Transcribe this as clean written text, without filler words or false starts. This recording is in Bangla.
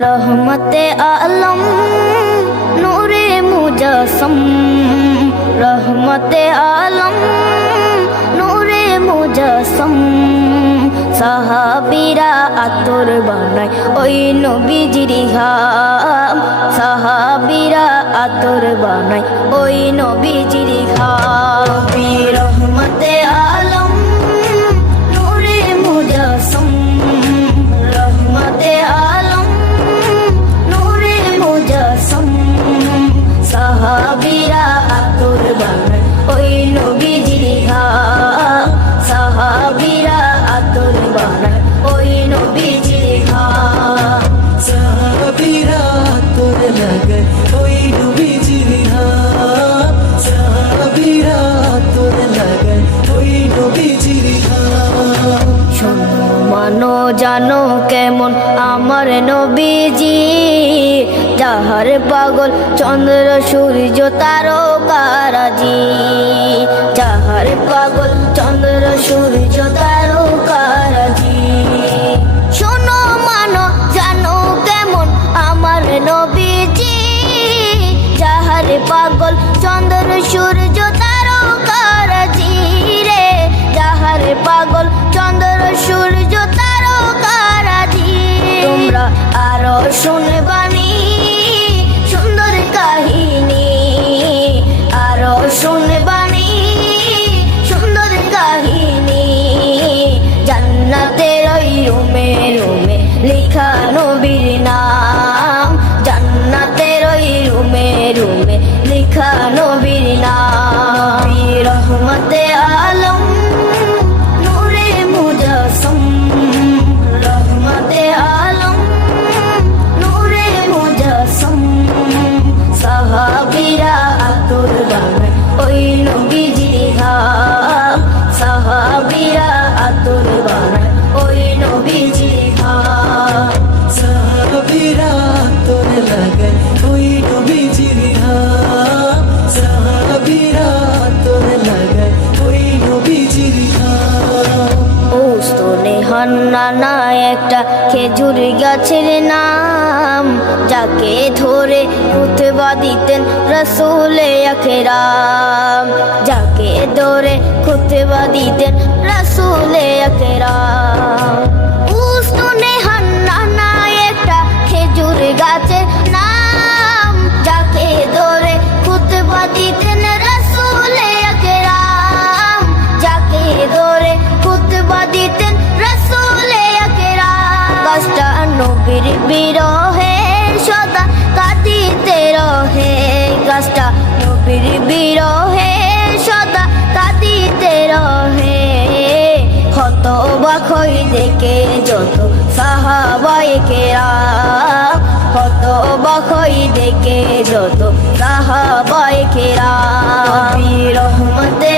रहमते आलम नूरे मुजस्सम, रहमते आलम नूरे मुजस्सम। সাহাবীরা আতর বানায় ওই নবীজির ঘাম, সাহাবীরা আতর বানায় ওই নবীজির ঘাম। রহমতে আলম নূরে মুজস্সম, রহমতে আলম নূরে মুজস্সম। সাহাবীরা আতর বানায় ওই নবীজির ঘাম, সাহাবীরা আতর বানায় ওই নবীজির ঘাম। সাহাবীরা আতর লাগায় ওই নবীজির ঘাম, সাহাবীরা আতর লাগায় ওই নবীজির ঘাম। শোনো মানো জানো কেমন আমার নবীজি, যাহার পাগল চন্দ্র সূর্য তারকারাজি, যাহার পাগল চন্দ্র সূর্য তারকারাজি। শোনো মানো জানো কেমন আমার নবীজি, যাহার পাগল চন্দ্র সূর্য তারকারাজি রে, যাহার পাগল চন্দ্র সূর্য তারকারাজি। তোমরা আরো শুনবানি সুন্দর কাহিনী, আরো শুনবানি সুন্দর কাহিনী। জান্নাতের ওই রুমে রুমে লেখা নবীর নাম, জান্নাতের ওই রুমে রুমে লেখা নবীর নাম। রহমতে আলম নূরে মুজস্সম, রহমতে আলম নূরে মুজস্সম। সাহাবীরা আতর বানায় ওই নবীজির ঘাম, সাহাবীরা আতর বানায় ওই নবীজির ঘাম। সাহাবীরা আতর লাগায় ওই নবীজির ঘাম, সাহাবীরা আতর লাগায় ওই নবীজির ঘাম। ওস্তনে হান্নানা একটা খেজুর গাছের নাম, যাকে ধরে খুতবা দিতেন রাসূলে আকরাম, যাকে ধরে খুতবা দিতেন রাসূলে আকরাম। ওস্তনে হান্নানা একটা খেজুর গাছের নাম, যাকে ধরে খুতবা দিতেন রাসূলে আকরাম, যাকে ধরে খুতবা দিতেন রাসূলে আকরাম। গাছটা নবীর বিরহে সদা কাঁদিতে রহে, গাছটা নবীর বিরহে সদা কাঁদিতে রহে। হতবাক হয়ে দেখে যত সাহাবায়ে কেরাম, হতবাক হয়ে দেখে যত সাহাবায়ে কেরাম। রহমতে